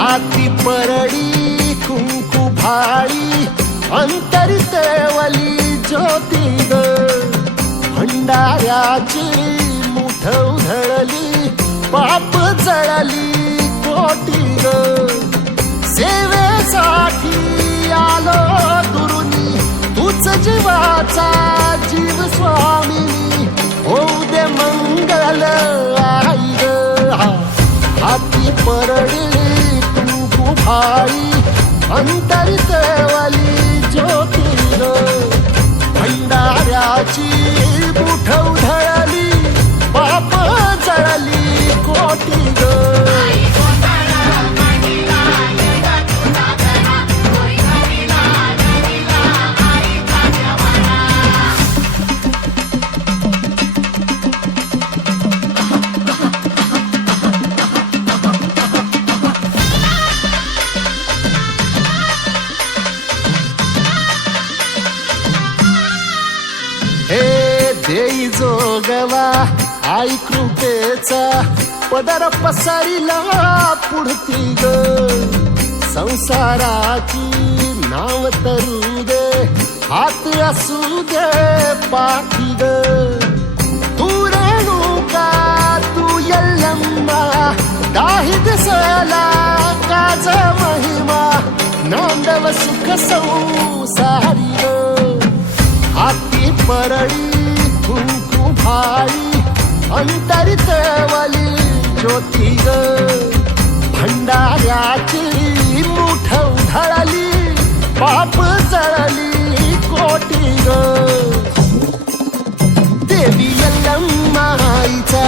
हाती परडी कुंकू भाळी अंतरितेवली ज्योती ग भंडाऱ्याची मुठ उधळली पाप जळली कोटी ग सेवेसाठी आलो दुरुनी तूच जीवाचा जीव स्वामिनी होऊ दे मंगल आई ग हाती परडी कुंकू भाळी अंतरितेवली ज्योती ग भंडाऱ्याची मुठ उधळली पाप जळली कोटी ग देई जोगवा आई कृपेचा पदर पसरिला पुढती ग संसाराची नाव तरू दे हात असू दे पाठी ग तू रेणुका तू यल्लम्मा दाही दिसला काज महिमा नांदव सुख संसारी ग हाती परडी कुंकू भाळी अंतरितेवली ज्योती ग भंडाऱ्याची मुठ उधळली पाप जळली कोटी ग देवी यल्लम्मा आईचा